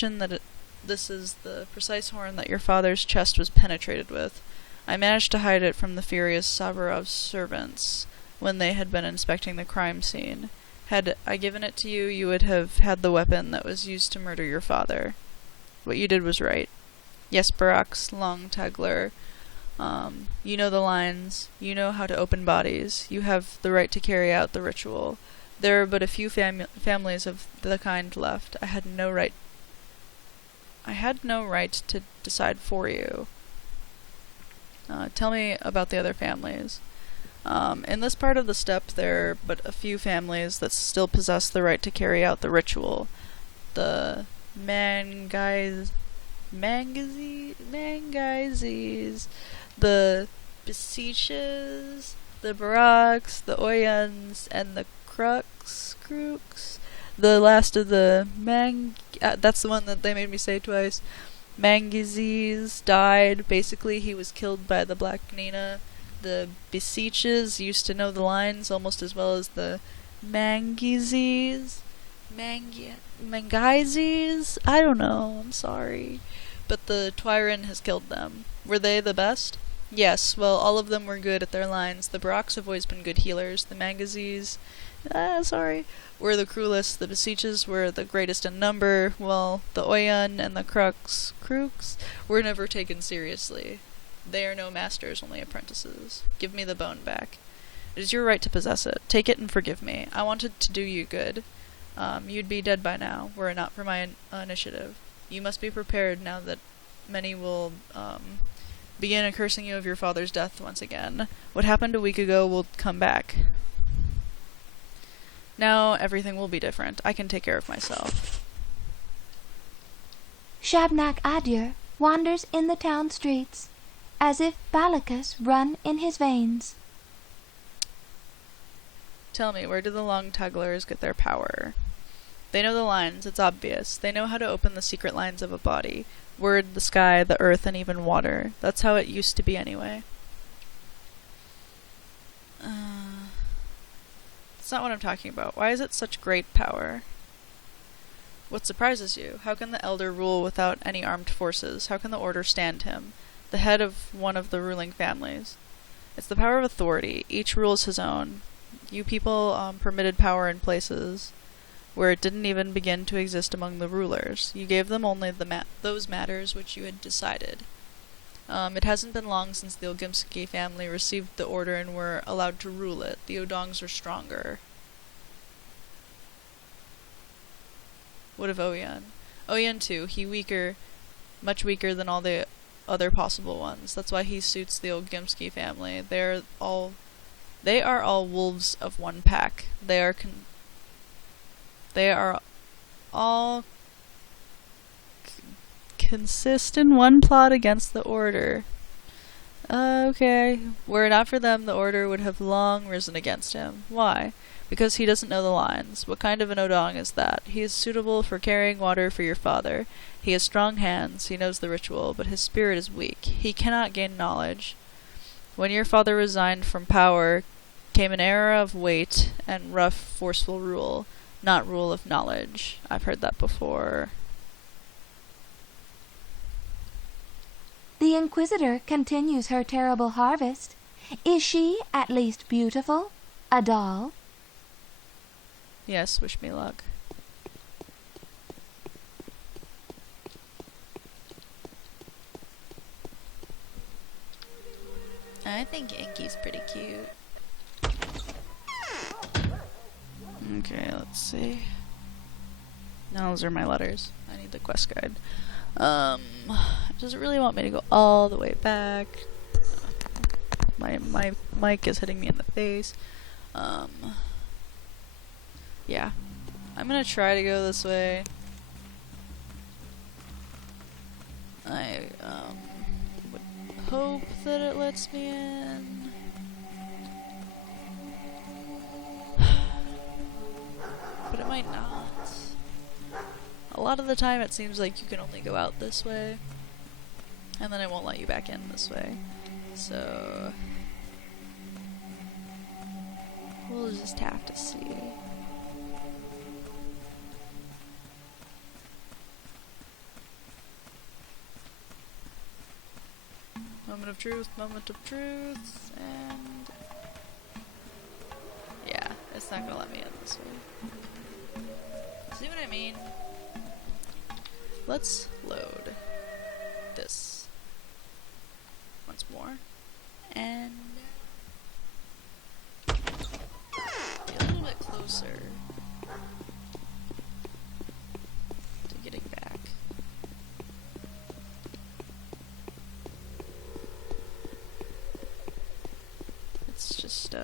that this is the precise horn that your father's chest was penetrated with. I managed to hide it from the furious Saburov's servants when they had been inspecting the crime scene. Had I given it to you, you would have had the weapon that was used to murder your father. What you did was right. Yes, Barack's long Tagler. You know the lines. You know how to open bodies. You have the right to carry out the ritual. There are but a few families of the kind left. I had no right to decide for you. Tell me about the other families. In this part of the steppe, there are but a few families that still possess the right to carry out the ritual. The Mangizes, the Beseches, the Baraks, the Oyans, and the Crooks. The last of the that's the one that they made me say twice. Mangizes died. Basically, he was killed by the Black Nina. The Beseches used to know the lines almost as well as the Mangizes. Mangizes? I don't know, I'm sorry. But the Twyrin has killed them. Were they the best? Yes, well, all of them were good at their lines. The Baraks have always been good healers. The Mangizes, were the cruelest. The Beseches were the greatest in number. Well, the Oyan and the Crooks were never taken seriously. They are no masters, only apprentices. Give me the bone back. It is your right to possess it. Take it and forgive me. I wanted to do you good. You'd be dead by now, were it not for my initiative. You must be prepared now that many will, begin accursing you of your father's death once again. What happened a week ago will come back. Now everything will be different. I can take care of myself. Shabnak Adir wanders in the town streets, as if Balacus run in his veins. Tell me, where do the long Taglers get their power? They know the lines, it's obvious. They know how to open the secret lines of a body. Word, the sky, the earth, and even water. That's how it used to be anyway. That's not what I'm talking about. Why is it such great power? What surprises you? How can the Elder rule without any armed forces? How can the Order stand him? The head of one of the ruling families. It's the power of authority. Each rules his own. You people permitted power in places where it didn't even begin to exist among the rulers. You gave them only those matters which you had decided. It hasn't been long since the Ogimsky family received the order and were allowed to rule it. The Odongs are stronger. What of Oyan? Oyan too. He weaker, much weaker than all the other possible ones. That's why he suits the Ogimsky family. They are all wolves of one pack. They are all consist in one plot against the Order. Okay. Were it not for them, the Order would have long risen against him. Why? Because he doesn't know the lines. What kind of an Odong is that? He is suitable for carrying water for your father. He has strong hands, he knows the ritual, but his spirit is weak. He cannot gain knowledge. When your father resigned from power, came an era of weight and rough, forceful rule, not rule of knowledge. I've heard that before. The Inquisitor continues her terrible harvest. Is she at least beautiful? A doll? Yes, wish me luck. I think Inky's pretty cute. Okay, let's see. Now those are my letters. I need the quest guide. Does it really want me to go all the way back? My mic is hitting me in the face. Yeah. I'm gonna try to go this way. I, would hope that it lets me in. But it might not. A lot of the time it seems like you can only go out this way, and then it won't let you back in this way. So we'll just have to see. Moment of truth, and... yeah, it's not gonna let me in this way. See what I mean? Let's load this once more, and be a little bit closer to getting back. It's just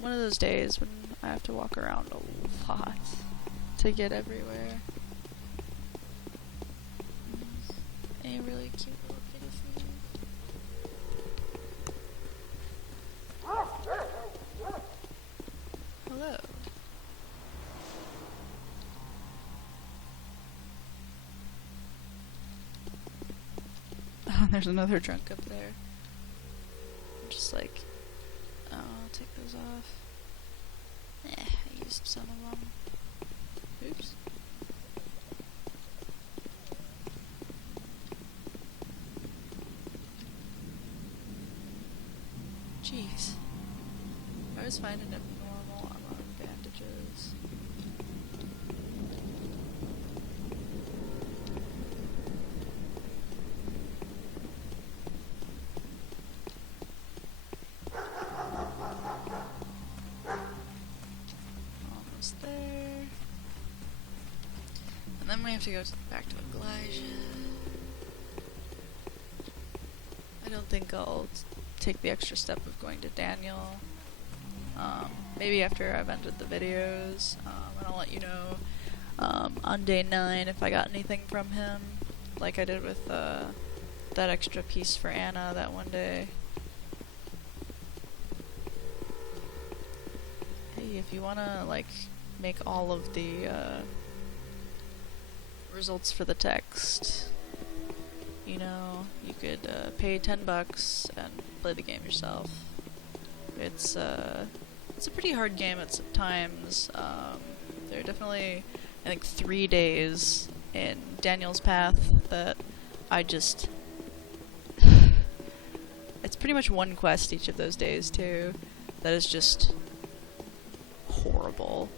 one of those days when I have to walk around a lot to get everywhere. A really cute little kitty food. Hello. Oh, there's another trunk up there. I'm just like, oh, I'll take those off. I used some of them. Oops. Jeez. I was finding abnormal arm bandages. Almost there. And then we have to go back to Elijah. I don't think I'll take the extra step of going to Daniel. Maybe after I've ended the videos, and I'll let you know on day 9 if I got anything from him, like I did with that extra piece for Anna that one day. Hey, if you wanna like make all of the results for the text, you know, you could pay $10 and play the game yourself. It's a pretty hard game at some times. There are definitely, I think, 3 days in Daniel's Path that I just... it's pretty much one quest each of those days, too. That is just horrible.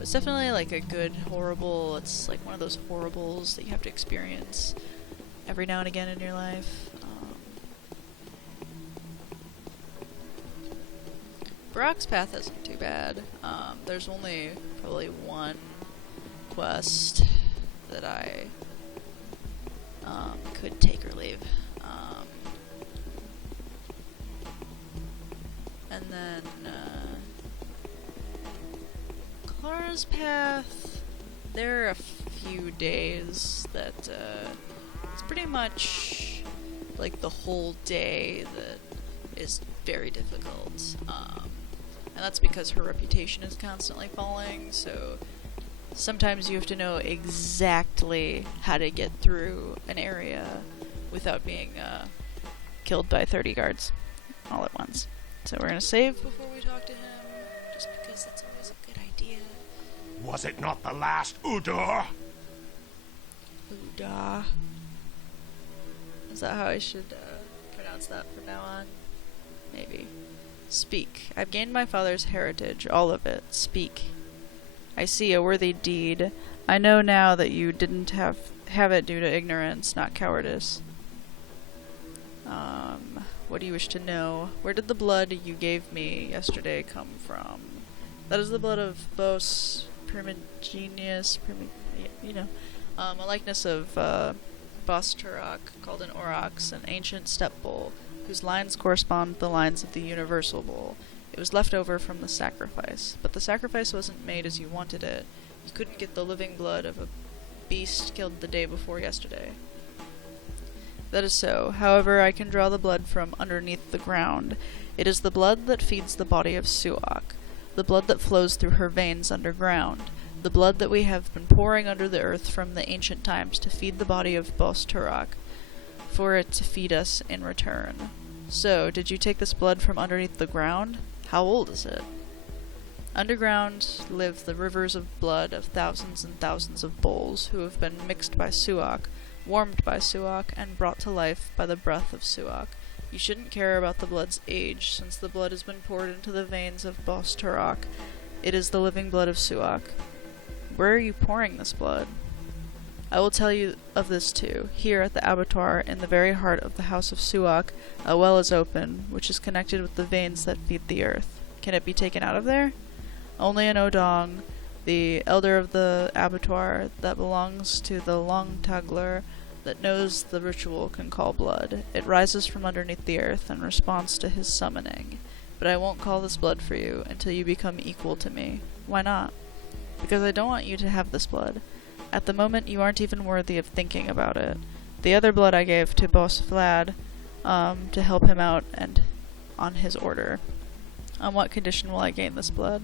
It's definitely like a good horrible. It's like one of those horribles that you have to experience every now and again in your life. Brock's Path isn't too bad. There's only probably one quest that I could take or leave. And then Clara's Path, there are a few days that it's pretty much like the whole day that is very difficult. And that's because her reputation is constantly falling, so sometimes you have to know exactly how to get through an area without being killed by 30 guards all at once. So we're gonna save before we talk to him, just because that's always a good idea. Was it not the last Udor? Uda. Is that how I should pronounce that from now on? Maybe. Speak. I've gained my father's heritage, all of it. Speak. I see a worthy deed. I know now that you didn't have it due to ignorance, not cowardice. What do you wish to know? Where did the blood you gave me yesterday come from? That is the blood of Bos Primigenius, a likeness of Bos Turok, called an Aurochs, an ancient steppe bull, whose lines correspond to the lines of the universal bull. It was left over from the sacrifice, but the sacrifice wasn't made as you wanted it. You couldn't get the living blood of a beast killed the day before yesterday. That is so. However, I can draw the blood from underneath the ground. It is the blood that feeds the body of Suak, the blood that flows through her veins underground, the blood that we have been pouring under the earth from the ancient times to feed the body of Bos Turok, for it to feed us in return. So, did you take this blood from underneath the ground? How old is it? Underground live the rivers of blood of thousands and thousands of bulls who have been mixed by Suak, warmed by Suak, and brought to life by the breath of Suak. You shouldn't care about the blood's age, since the blood has been poured into the veins of Boss Turok. It is the living blood of Suak. Where are you pouring this blood? I will tell you of this too. Here at the abattoir, in the very heart of the house of Suak, a well is open, which is connected with the veins that feed the earth. Can it be taken out of there? Only an Odong, the elder of the abattoir that belongs to the Longtagler that knows the ritual, can call blood. It rises from underneath the earth in response to his summoning. But I won't call this blood for you until you become equal to me. Why not? Because I don't want you to have this blood. At the moment, you aren't even worthy of thinking about it. The other blood I gave to Boss Vlad, to help him out and on his order. On what condition will I gain this blood?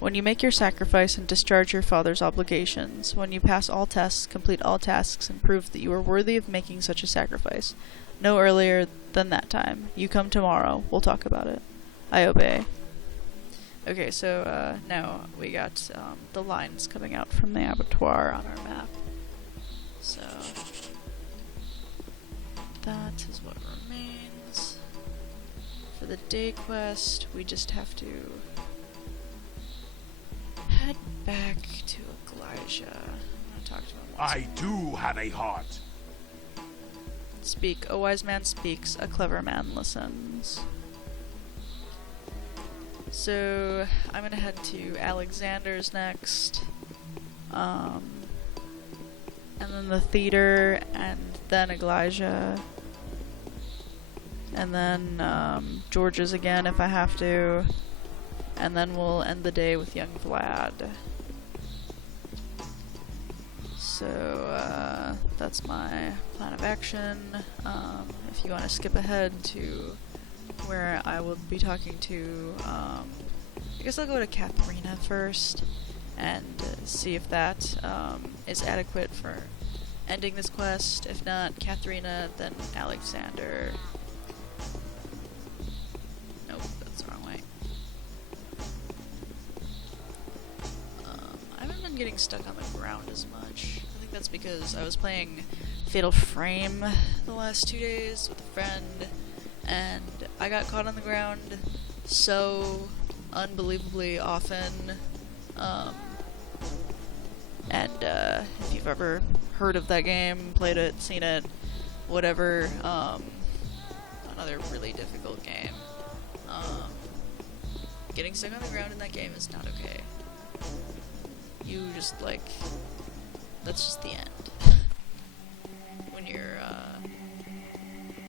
When you make your sacrifice and discharge your father's obligations, when you pass all tests, complete all tasks, and prove that you are worthy of making such a sacrifice. No earlier than that time. You come tomorrow. We'll talk about it. I obey. Okay, so now we got the lines coming out from the abattoir on our map. So that is what remains. For the day quest, we just have to head back to Elijah. I'm gonna talk to him once I do have a heart. Speak. A wise man speaks, a clever man listens. So, I'm gonna head to Alexander's next, and then the theater, and then Elijah, and then George's again if I have to, and then we'll end the day with young Vlad. So, that's my plan of action. If you want to skip ahead to where I will be talking to, I guess I'll go to Katharina first, and see if that is adequate for ending this quest. If not Katharina, then Alexander. Nope, that's the wrong way. I haven't been getting stuck on the ground as much. I think that's because I was playing Fatal Frame the last 2 days with a friend, and I got caught on the ground so unbelievably often. And if you've ever heard of that game, played it, seen it, whatever, another really difficult game. Getting stuck on the ground in that game is not okay. You just, like, that's just the end.